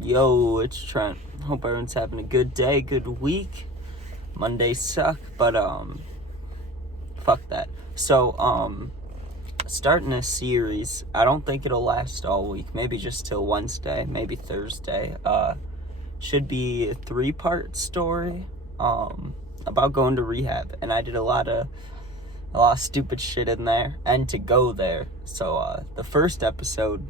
Yo, it's Trent. Hope everyone's having a good day, good week. Mondays suck, but fuck that. So, starting a series. I don't think it'll last all week. Maybe just till Wednesday, maybe Thursday. Should be a 3-part story about going to rehab, and I did a lot of stupid shit in there and to go there. So the first episode,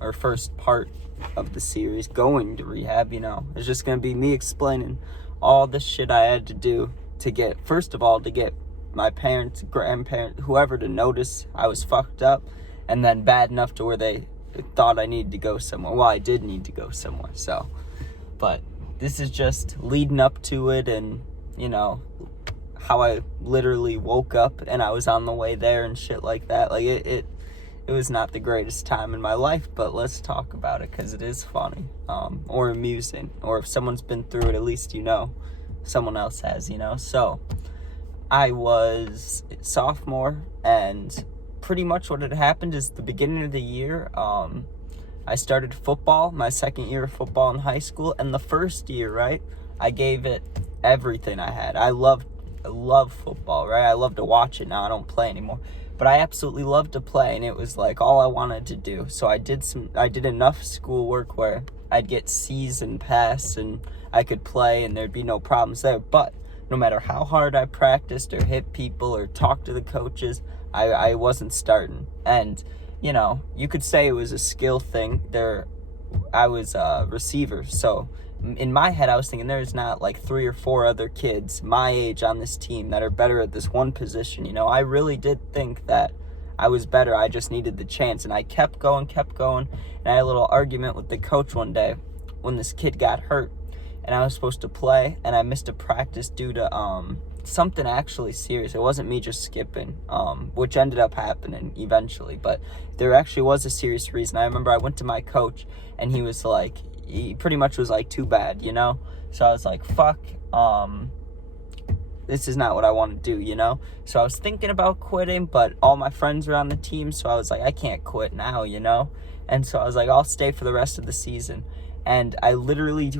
or first part of the series, going to rehab, it's just gonna be me explaining all the shit I had to do to get, first of all, to get my parents, grandparents, whoever to notice I was fucked up, and then bad enough to where they thought I needed to go somewhere. Well, I did need to go somewhere, so, but this is just leading up to it, and, how I literally woke up and I was on the way there and shit like that. Like, it was not the greatest time in my life, but let's talk about it because it is funny, or amusing, or if someone's been through it, at least someone else has, So I was sophomore, and pretty much what had happened is the beginning of the year, I started football, my second year of football in high school, and the first year, right, I gave it everything I had. I love football, right? I love to watch it. Now I don't play anymore, but I absolutely love to play, and it was like all I wanted to do. So I did enough schoolwork where I'd get C's and pass, and I could play, and there'd be no problems there. But no matter how hard I practiced or hit people or talked to the coaches, I wasn't starting. And you could say it was a skill thing. I was a receiver, so in my head, I was thinking there's not like 3 or 4 other kids my age on this team that are better at this one position. I really did think that I was better. I just needed the chance. And I kept going. And I had a little argument with the coach one day when this kid got hurt. And I was supposed to play, and I missed a practice due to something actually serious. It wasn't me just skipping, which ended up happening eventually. But there actually was a serious reason. I remember I went to my coach, and he was like, he pretty much was like, too bad, So I was like, fuck, this is not what I want to do, So I was thinking about quitting, but all my friends were on the team, so I was like, I can't quit now, And so I was like, I'll stay for the rest of the season. And I literally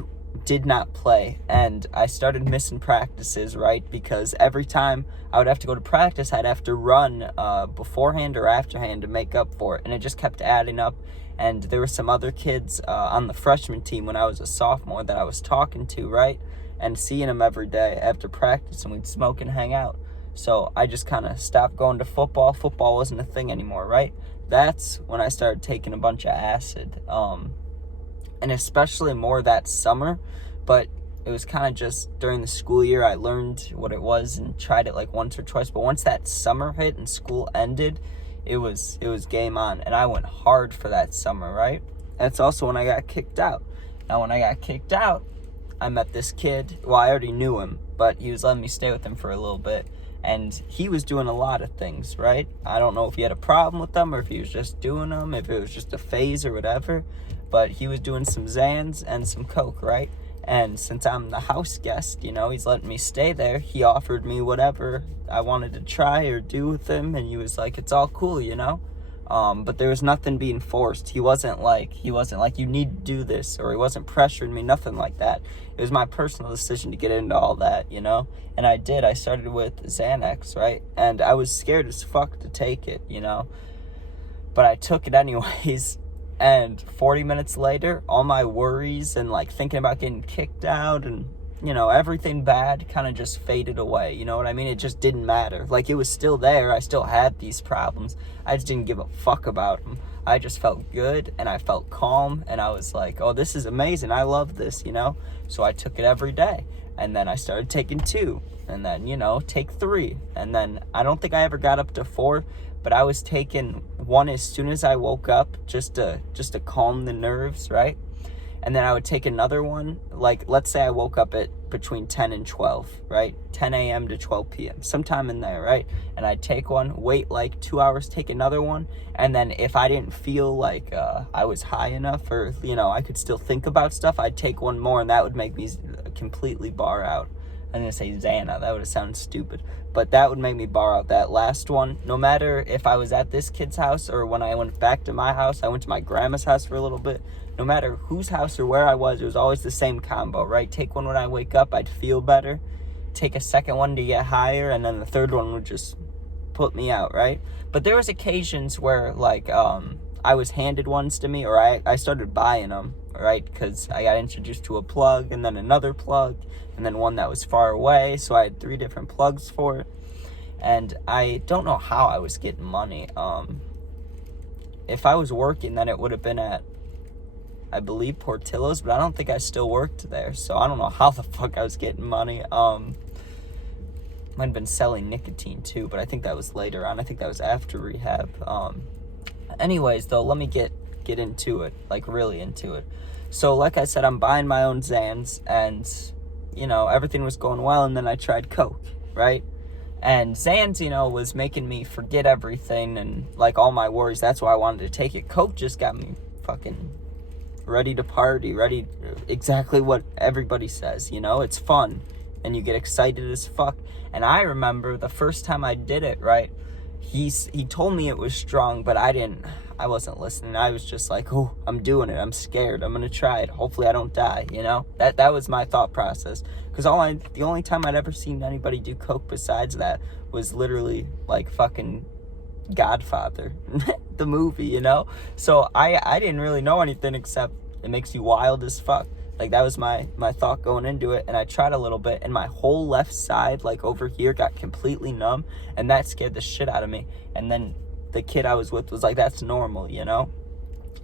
did not play, and I started missing practices, right? Because every time I would have to go to practice, I'd have to run beforehand or afterhand to make up for it, and it just kept adding up. And there were some other kids on the freshman team when I was a sophomore that I was talking to, right? And seeing them every day after practice, and we'd smoke and hang out. So I just kind of stopped going to football. Football wasn't a thing anymore, right? That's when I started taking a bunch of acid, and especially more that summer. But it was kind of just during the school year I learned what it was and tried it like once or twice. But once that summer hit and school ended, it was game on, and I went hard for that summer, right? That's also when I got kicked out. Now, when I got kicked out, I met this kid. Well, I already knew him, but he was letting me stay with him for a little bit, and he was doing a lot of things, right? I don't know if he had a problem with them or if he was just doing them, if it was just a phase or whatever, but he was doing some Xans and some Coke, right? And since I'm the house guest, he's letting me stay there. He offered me whatever I wanted to try or do with him, and he was like, it's all cool, but there was nothing being forced. He wasn't like, you need to do this, or he wasn't pressuring me, nothing like that. It was my personal decision to get into all that, and I did. I started with Xanax, right? And I was scared as fuck to take it, but I took it anyways. And 40 minutes later, all my worries and like thinking about getting kicked out and, everything bad kind of just faded away. You know what I mean? It just didn't matter. Like, it was still there. I still had these problems. I just didn't give a fuck about them. I just felt good, and I felt calm, and I was like, oh, this is amazing. I love this, So I took it every day. And then I started taking 2, and then, take 3. And then I don't think I ever got up to 4, but I was taking 1 as soon as I woke up, just to calm the nerves, right? And then I would take another one, like, let's say I woke up at between 10 and 12, right? 10 a.m. to 12 p.m., sometime in there, right? And I'd take one, wait like 2 hours, take another one, and then if I didn't feel like I was high enough, or, I could still think about stuff, I'd take one more, and that would make me completely bar out. I'm going to say Xana. That would have sounded stupid. But that would make me borrow that last one. No matter if I was at this kid's house or when I went back to my house, I went to my grandma's house for a little bit. No matter whose house or where I was, it was always the same combo, right? Take one when I wake up, I'd feel better. Take a second one to get higher, and then the third one would just put me out, right? But there was occasions where, like, I was handed ones to me, or I started buying them, right? Because I got introduced to a plug, and then another plug, and then one that was far away, so I had 3 different plugs for it. And I don't know how I was getting money. If I was working, then it would have been at, I believe, Portillo's, but I don't think I still worked there, so I don't know how the fuck I was getting money. Might have been selling nicotine too, but I think that was later on. I think that was after rehab. Anyways, though, let me get into it, like really into it. So like I said, I'm buying my own Xans, and you know, everything was going well, and then I tried coke, right? And Xans, you know, was making me forget everything and like all my worries. That's why I wanted to take it. Coke just got me fucking ready to party, ready, exactly what everybody says, you know? It's fun and you get excited as fuck. And I remember the first time I did it, right? He told me it was strong, but I wasn't listening. I was just like, oh, I'm doing it. I'm scared. I'm going to try it. Hopefully I don't die, you know? That was my thought process. Because the only time I'd ever seen anybody do coke besides that was literally like fucking Godfather, the movie, you know? So I didn't really know anything except it makes you wild as fuck. Like, that was my thought going into it, and I tried a little bit, and my whole left side, like over here, got completely numb, and that scared the shit out of me. And then the kid I was with was like, that's normal, you know?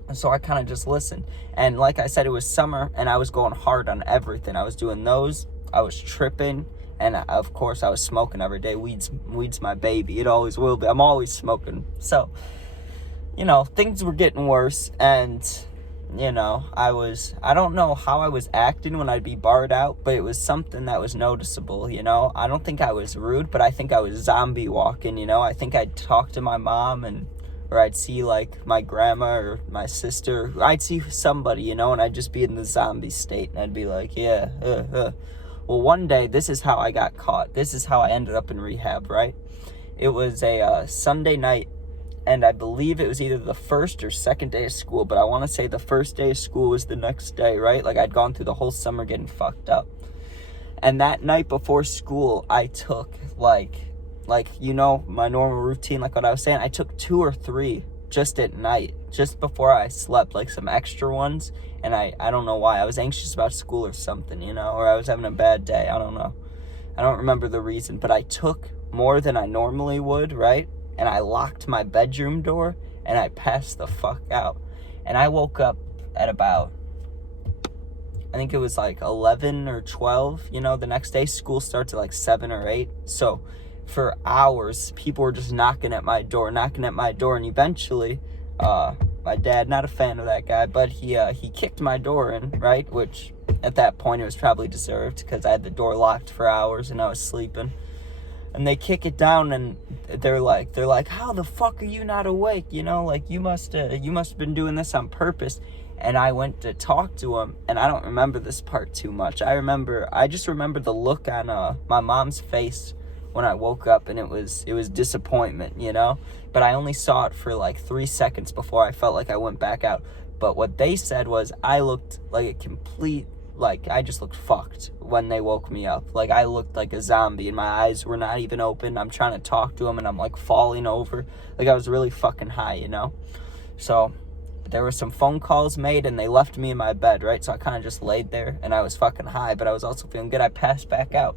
And so I kind of just listened. And like I said, it was summer, and I was going hard on everything. I was doing those, I was tripping, and of course I was smoking every day. Weed's my baby. It always will be. I'm always smoking. So, you know, things were getting worse, and you know, I don't know how I was acting when I'd be barred out, but it was something that was noticeable, you know? I don't think I was rude, but I think I was zombie walking, you know? I think I'd talk to my mom or I'd see, like, my grandma or my sister. I'd see somebody, you know, and I'd just be in the zombie state, and I'd be like, yeah, Well, one day, this is how I got caught. This is how I ended up in rehab, right? It was a Sunday night, and I believe it was either the first or second day of school, but I want to say the first day of school was the next day, right? Like, I'd gone through the whole summer getting fucked up. And that night before school, I took, like, you know, my normal routine, like what I was saying, I took 2 or 3 just at night, just before I slept, like some extra ones. And I don't know why. I was anxious about school or something, you know, or I was having a bad day. I don't know. I don't remember the reason, but I took more than I normally would, right? And I locked my bedroom door, and I passed the fuck out. And I woke up at about, I think it was like 11 or 12, you know, the next day. School starts at like 7 or 8. So for hours, people were just knocking at my door, and eventually, my dad, not a fan of that guy, but he kicked my door in, right? Which at that point it was probably deserved, because I had the door locked for hours and I was sleeping. And they kick it down, and they're like, how the fuck are you not awake? You know, like, you must have been doing this on purpose. And I went to talk to him, and I don't remember this part too much. I just remember the look on my mom's face when I woke up, and it was disappointment, you know? But I only saw it for like 3 seconds before I felt like I went back out. But what they said was I looked like a complete, like, I just looked fucked when they woke me up. Like, I looked like a zombie, and my eyes were not even open. I'm trying to talk to them, and I'm, like, falling over. Like, I was really fucking high, you know? So there were some phone calls made, and they left me in my bed, right? So I kind of just laid there, and I was fucking high, but I was also feeling good. I passed back out.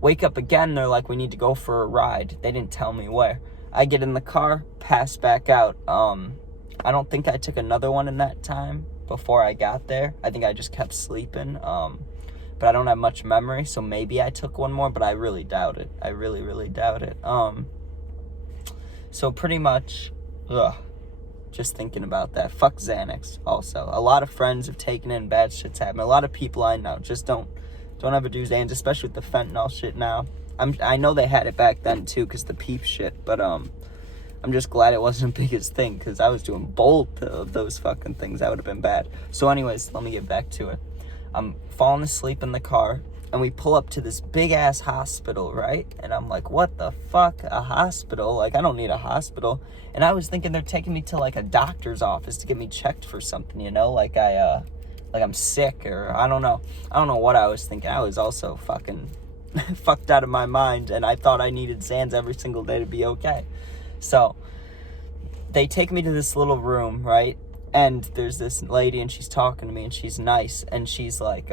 Wake up again, they're like, we need to go for a ride. They didn't tell me where. I get in the car, pass back out. I don't think I took another one in that time before I got there. I think I just kept sleeping. But I don't have much memory, so maybe I took one more, but I really doubt it. I really, really doubt it. So pretty much, just thinking about that. Fuck Xanax also. A lot of friends have taken it and bad shit's happened. A lot of people I know just don't ever do Xanax, especially with the fentanyl shit now. I know they had it back then too, because the peep shit, but I'm just glad it wasn't the biggest thing, because I was doing both of those fucking things. That would have been bad. So anyways, let me get back to it. I'm falling asleep in the car, And we pull up to this big-ass hospital, right? And I'm like, what the fuck? A hospital? Like, I don't need a hospital. And I was thinking they're taking me to, like, a doctor's office to get me checked for something, you know? Like, I'm sick, or I don't know. I don't know what I was thinking. I was also fucking fucked out of my mind, and I thought I needed Zans every single day to be okay. So they take me to this little room, right? And there's this lady, and she's talking to me, and she's nice, and she's like,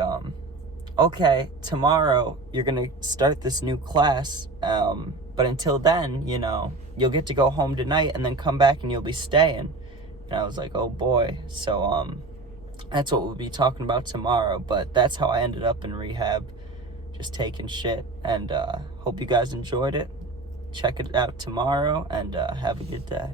okay, tomorrow you're gonna start this new class, but until then, you know, you'll get to go home tonight and then come back and you'll be staying. And I was like, oh boy. So that's what we'll be talking about tomorrow. But that's how I ended up in rehab, just taking shit. And hope you guys enjoyed it. Check it out tomorrow, and have a good day.